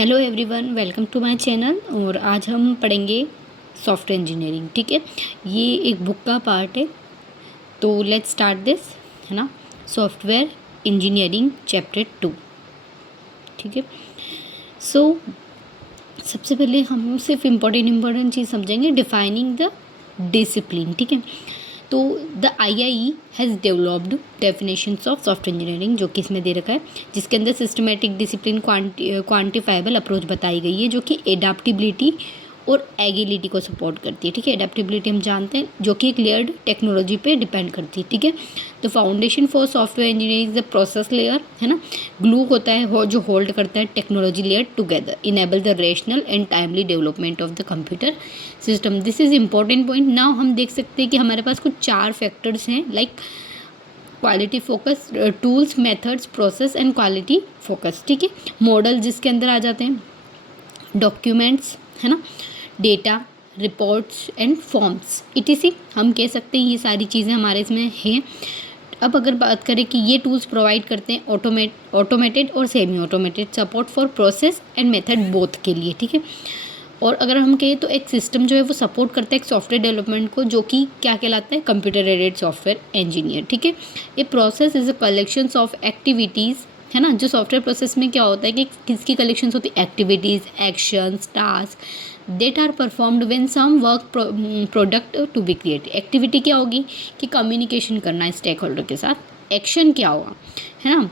Hello everyone, welcome to my channel. और आज हम पढ़ेंगे सॉफ्टवेयर इंजीनियरिंग। ठीक है, ये एक बुक का पार्ट है, तो लेट्स स्टार्ट दिस, है ना। Software engineering chapter 2। ठीक है, सो सबसे पहले हम सिर्फ इम्पोर्टेंट चीज़ समझेंगे, डिफाइनिंग द डिसिप्लिन। ठीक है, तो the IIE has developed definitions of software engineering, जो कि इसमें दे रखा है, जिसके अंदर सिस्टमेटिक डिसिप्लिन क्वांटिफाइबल अप्रोच बताई गई है, जो कि एडाप्टिबिलिटी और एगिलिटी को सपोर्ट करती है। ठीक है, एडाप्टिबिलिटी हम जानते हैं, जो कि एक लेयर्ड टेक्नोलॉजी पे डिपेंड करती है। ठीक है, the foundation for software engineering the process layer, है ना, ग्लू होता है जो होल्ड करता है technology layer together, enable the rational and timely development of the computer system. This is important point. Now हम देख सकते हैं कि हमारे पास कुछ 4 फैक्टर्स हैं, like quality focus, tools, methods, process and quality focus. ठीक है, मॉडल जिसके अंदर आ जाते हैं, डॉक्यूमेंट्स, है ना, data, reports and forms, ETC। हम कह सकते हैं ये सारी चीज़ें हमारे इसमें हैं। अब अगर बात करें कि ये टूल्स प्रोवाइड करते हैं ऑटोमेटेड और semi automated support for process and method both के लिए। ठीक है, और अगर हम कहें तो एक सिस्टम जो है वो सपोर्ट करता है एक सॉफ्टवेयर डेवलपमेंट को, जो कि क्या कहलाता है, कंप्यूटर एडेड सॉफ्टवेयर इंजीनियर। ठीक है, ये process is a collections of activities, है ना। जो सॉफ्टवेयर प्रोसेस में क्या होता है कि किसकी कलेक्शंस होती है, activities, actions, task that are performed when some work product to be created. Activity क्या होगी कि कम्युनिकेशन करना है स्टेक होल्डर के साथ। एक्शन क्या होगा, है ना,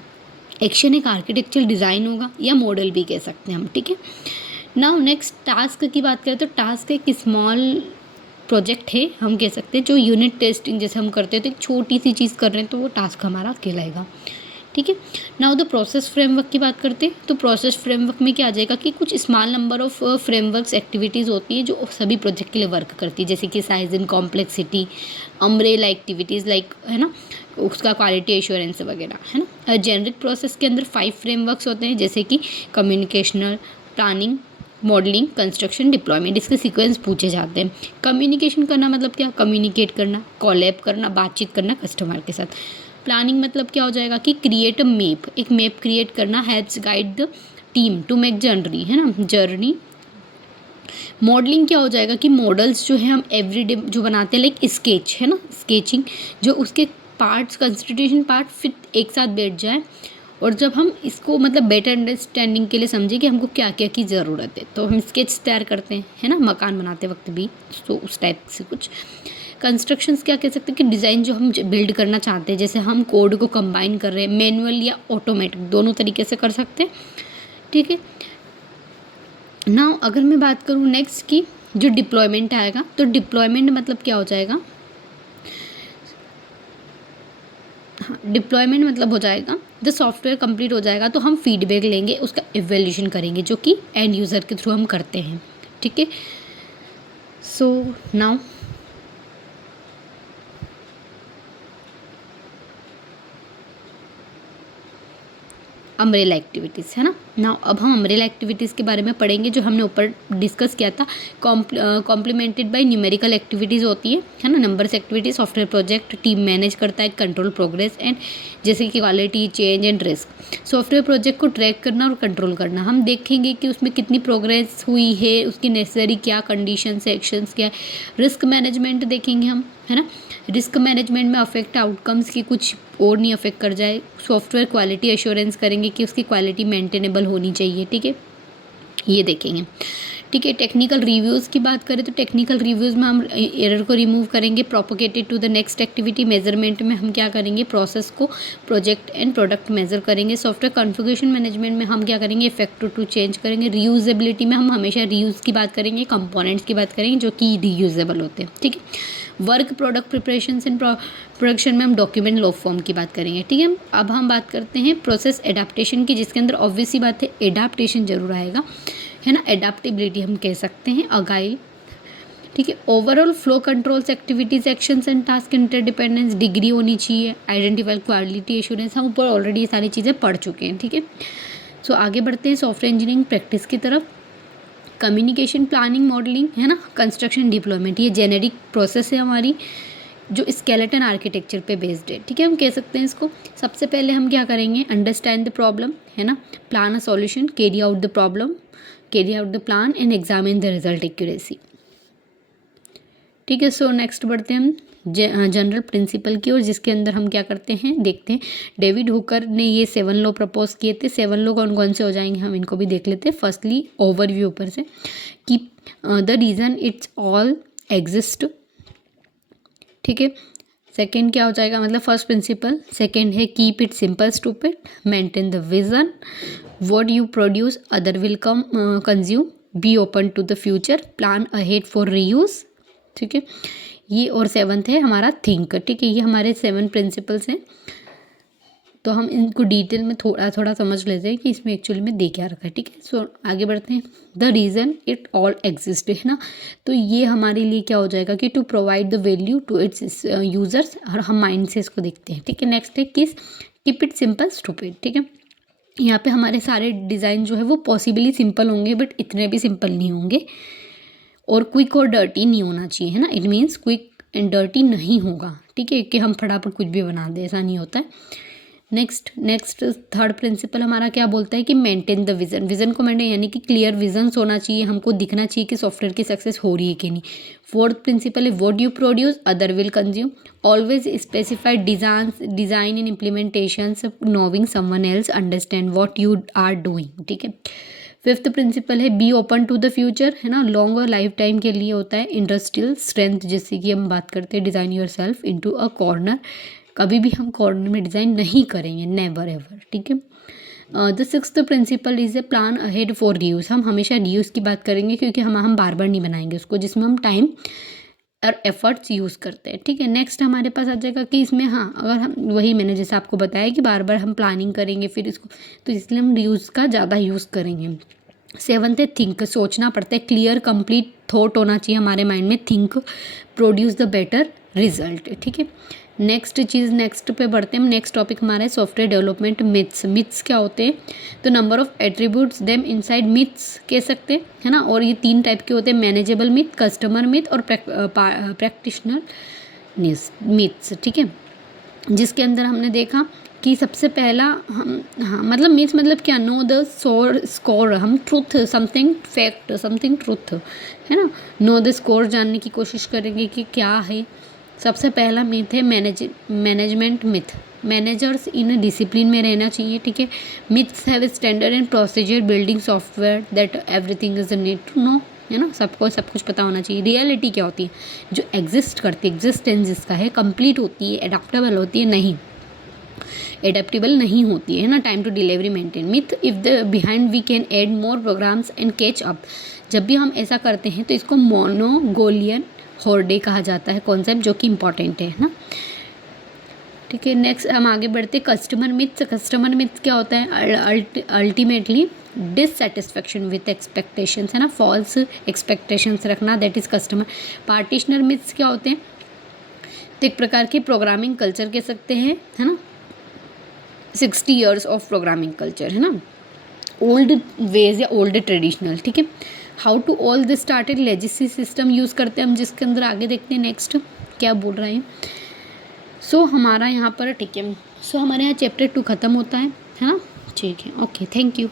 एक्शन एक आर्किटेक्चरल डिज़ाइन होगा या मॉडल भी कह सकते हैं हम। ठीक है, नाउ नेक्स्ट टास्क की बात करें तो टास्क एक स्मॉल प्रोजेक्ट है, हम कह सकते हैं, जो यूनिट टेस्टिंग जैसे हम करते हैं, तो एक छोटी सी चीज़ कर रहे हैं तो वो टास्क हमारा कहलाएगा। ठीक है, नाउ द प्रोसेस फ्रेमवर्क की बात करते हैं तो प्रोसेस फ्रेमवर्क में क्या आ जाएगा कि कुछ small number of frameworks activities होती है जो सभी प्रोजेक्ट के लिए वर्क करती है, जैसे कि size and complexity, umbrella activities like, है ना, उसका क्वालिटी एश्योरेंस वगैरह, है ना। जेनरिक प्रोसेस के अंदर 5 फ्रेमवर्क्स होते हैं, जैसे कि communicational, planning, modelling, construction, deployment. इसके सीक्वेंस पूछे जाते हैं। कम्युनिकेशन करना मतलब क्या, कम्युनिकेट करना, कोलैब करना, बातचीत करना कस्टमर के साथ। प्लानिंग मतलब क्या हो जाएगा कि क्रिएट अ मैप, एक मैप क्रिएट करना, helps guide the team to make journey, है ना, जर्नी। मॉडलिंग क्या हो जाएगा कि मॉडल्स जो है हम एवरीडे जो बनाते हैं, लाइक स्केच, है ना, स्केचिंग, जो उसके पार्ट्स, कंस्टिट्यूशन पार्ट फिर एक साथ बैठ जाए, और जब हम इसको मतलब बेटर अंडरस्टैंडिंग के लिए समझें कि हमको क्या क्या की ज़रूरत है, तो हम स्केच तैयार करते हैं, है ना, मकान बनाते वक्त भी, तो उस टाइप से कुछ। कंस्ट्रक्शंस क्या कह सकते हैं कि डिज़ाइन जो हम बिल्ड करना चाहते हैं, जैसे हम कोड को कंबाइन कर रहे हैं, मैनुअल या ऑटोमेटिक दोनों तरीके से कर सकते हैं। ठीक है, नाउ अगर मैं बात करूँ नेक्स्ट की जो डिप्लॉयमेंट आएगा, तो डिप्लॉयमेंट मतलब क्या हो जाएगा, हाँ, डिप्लॉयमेंट मतलब हो जाएगा जब सॉफ्टवेयर कंप्लीट हो जाएगा तो हम फीडबैक लेंगे, उसका इवैल्यूएशन करेंगे, जो कि एंड यूज़र के थ्रू हम करते हैं। ठीक है, सो नाउ अम्ब्रेला एक्टिविटीज़, है ना। नाउ अब हम अम्ब्रेला एक्टिविटीज़ के बारे में पढ़ेंगे, जो हमने ऊपर डिस्कस किया था। कॉम्प्लीमेंटेड बाय न्यूमेरिकल एक्टिविटीज़ होती है ना, numbers activities. Software project team manage करता है, कंट्रोल प्रोग्रेस एंड जैसे कि quality, change and risk. Software project को ट्रैक करना और कंट्रोल करना, हम देखेंगे कि उसमें कितनी प्रोग्रेस हुई है, उसकी नेसेसरी क्या कंडीशन है, एक्शंस क्या है। रिस्क मैनेजमेंट देखेंगे हम, है ना, रिस्क मैनेजमेंट में अफेक्ट आउटकम्स की कुछ और नहीं अफेक्ट कर जाए। सॉफ्टवेयर क्वालिटी एश्योरेंस करेंगे कि उसकी क्वालिटी मेंटेनेबल होनी चाहिए। ठीक है, ये देखेंगे। ठीक है, टेक्निकल रिव्यूज़ की बात करें तो टेक्निकल रिव्यूज़ में हम एरर को रिमूव करेंगे। Propagated to the next activity, measurement में हम क्या करेंगे, प्रोसेस को, प्रोजेक्ट एंड प्रोडक्ट मेजर करेंगे। सॉफ्टवेयर कॉन्फ़िगरेशन मैनेजमेंट में हम क्या करेंगे, इफेक्ट टू चेंज करेंगे। रीयूजेबिलिटी में हम हमेशा रीयूज़ की बात करेंगे, कंपोनेंट्स की बात करेंगे जो कि रीयूजेबल होते हैं। ठीक है, work product preparation and production में हम डॉक्यूमेंट लॉ फॉर्म की बात करेंगे। ठीक है, अब हम बात करते हैं प्रोसेस एडाप्टेशन की, जिसके अंदर ऑब्वियस सी बात है एडाप्टेशन जरूर आएगा, है ना। एडाप्टेबिलिटी हम कह सकते हैं, अगाइल। ठीक है, overall flow controls, activities, actions and task, interdependence, degree होनी चाहिए, आइडेंटिफाई क्वालिटी एश्योरेंस, हम ऊपर ऑलरेडी ये सारी चीज़ें पढ़ चुके हैं। ठीक है, सो आगे बढ़ते हैं सॉफ्टवेयर इंजीनियरिंग प्रैक्टिस की तरफ। कम्युनिकेशन, प्लानिंग, मॉडलिंग, है ना, कंस्ट्रक्शन, डिप्लॉयमेंट, ये जेनेरिक प्रोसेस है हमारी। जो स्केलेटन आर्किटेक्चर पे बेस्ड है, ठीक है, हम कह सकते हैं इसको। सबसे पहले हम क्या करेंगे, अंडरस्टैंड द प्रॉब्लम, है ना, plan a solution, carry out the problem, carry out the plan and examine the result accuracy, ठीक है। सो नेक्स्ट बढ़ते हैं हम जनरल प्रिंसिपल की ओर, जिसके अंदर हम क्या करते हैं, देखते हैं। डेविड हुकर ने ये 7 लॉ प्रपोज किए थे। 7 लॉ कौन कौन से हो जाएंगे, हम इनको भी देख लेते हैं। फर्स्टली ओवरव्यू ऊपर से, कि the reason it's all exist, ठीक है। सेकेंड क्या हो जाएगा, मतलब फर्स्ट प्रिंसिपल। सेकेंड है keep it simple stupid, maintain the vision, what you produce other will come consume, be open to the future, plan ahead for reuse, ठीक है। ये और 7th है हमारा थिंक, ठीक है। ये हमारे 7 प्रिंसिपल्स हैं। तो हम इनको डिटेल में थोड़ा थोड़ा समझ लेते हैं कि इसमें एक्चुअली में दे क्या रखा है, ठीक है। सो आगे बढ़ते हैं। The reason it all exist, है ना, तो ये हमारे लिए क्या हो जाएगा कि to provide the value to its users, और हम माइंड से इसको देखते हैं, ठीक है। नेक्स्ट है किस, कीप इट सिंपल स्टूपिड, ठीक है। यहाँ पे हमारे सारे डिज़ाइन जो है वो पॉसिबली सिंपल होंगे, बट इतने भी सिंपल नहीं होंगे, और क्विक और डर्टी नहीं होना चाहिए, है ना। It means quick and dirty नहीं होगा, ठीक है, कि हम फटाफट कुछ भी बना दें, ऐसा नहीं होता है। नेक्स्ट थर्ड प्रिंसिपल हमारा क्या बोलता है कि मेंटेन द विजन, विजन को मेंटेन, यानी कि क्लियर विजन्स होना चाहिए, हमको दिखना चाहिए कि सॉफ्टवेयर की सक्सेस हो रही है कि नहीं। फोर्थ प्रिंसिपल है what you produce other will consume, always specified design in implementations, knowing someone else understand what you are doing, ठीक है। फिफ्थ प्रिंसिपल है be open to the future, है ना, लॉन्ग और लाइफ टाइम के लिए होता है। इंडस्ट्रियल स्ट्रेंथ, जैसे कि हम बात करते हैं design your self into a corner, कभी भी हम कॉर्नर में डिज़ाइन नहीं करेंगे, नेवर एवर, ठीक है। The sixth principle is a plan ahead for reuse, हम हमेशा रीयूज़ की बात करेंगे, क्योंकि हम बार बार नहीं बनाएंगे उसको, जिसमें हम टाइम और एफर्ट्स यूज़ करते हैं, ठीक है। नेक्स्ट हमारे पास आ जाएगा कि इसमें, हाँ, अगर हम, वही मैंने जैसे आपको बताया कि बार बार हम प्लानिंग करेंगे फिर इसको, तो इसलिए हम रीयूज़ का ज़्यादा यूज़ करेंगे। 7th है थिंक, सोचना पड़ता है, क्लियर कंप्लीट थॉट होना चाहिए हमारे माइंड में, think produce the better result, ठीक है। नेक्स्ट चीज़, नेक्स्ट पे बढ़ते हैं हम। नेक्स्ट टॉपिक हमारा है सॉफ्टवेयर डेवलपमेंट मिथ्स। मिथ्स क्या होते हैं, तो number of attributes them inside myths कह सकते हैं, है ना, और ये 3 टाइप के होते हैं, मैनेजेबल मिथ, कस्टमर मिथ और प्रैक्टिशनर मिथ्स, ठीक है। जिसके अंदर हमने देखा कि सबसे पहला हम, हाँ, मतलब मीन्स मतलब क्या, नो द स्कोर, हम truth, something fact, something truth, है ना, नो द स्कोर जानने की कोशिश करेंगे कि क्या है। सबसे पहला मिथ है management myth, managers in discipline में रहना चाहिए, ठीक है। Myths have standard and procedure building software that everything is need to know, है ना, सबको सब कुछ पता होना चाहिए। रियलिटी क्या होती है, जो एग्जिस्ट करती है, एग्जिस्टेंस जिसका है, कंप्लीट होती है, एडाप्टेबल होती है, नहीं एडेप्टेबल नहीं होती है ना। Time to delivery maintain myth, if the behind we can add more programs and catch up, जब भी हम ऐसा करते हैं तो इसको मोनोगोलियन हॉर्डे कहा जाता है कॉन्सेप्ट, जो कि इंपॉर्टेंट है ना, ठीक है। नेक्स्ट हम आगे बढ़ते, कस्टमर मिथ्स। कस्टमर मिथ्स क्या होता है, अल्टीमेटली डिससेटिस्फेक्शन विथ एक्सपेक्टेशंस, है ना, फॉल्स एक्सपेक्टेशंस रखना, दैट इज कस्टमर। पार्टिशनर मिथ्स क्या होते हैं, तो एक प्रकार की प्रोग्रामिंग कल्चर कह सकते हैं, है ना, 60 ईयर्स ऑफ प्रोग्रामिंग कल्चर, है ना, ओल्ड वेज या ओल्ड ट्रेडिशनल, ठीक है। How to all this started, legacy system use करते हैं हम, जिसके अंदर आगे देखते हैं नेक्स्ट क्या बोल रहे हैं। सो हमारा यहाँ पर, ठीक है, सो हमारे यहाँ चैप्टर 2 ख़त्म होता है ना, ठीक है, ओके, थैंक यू।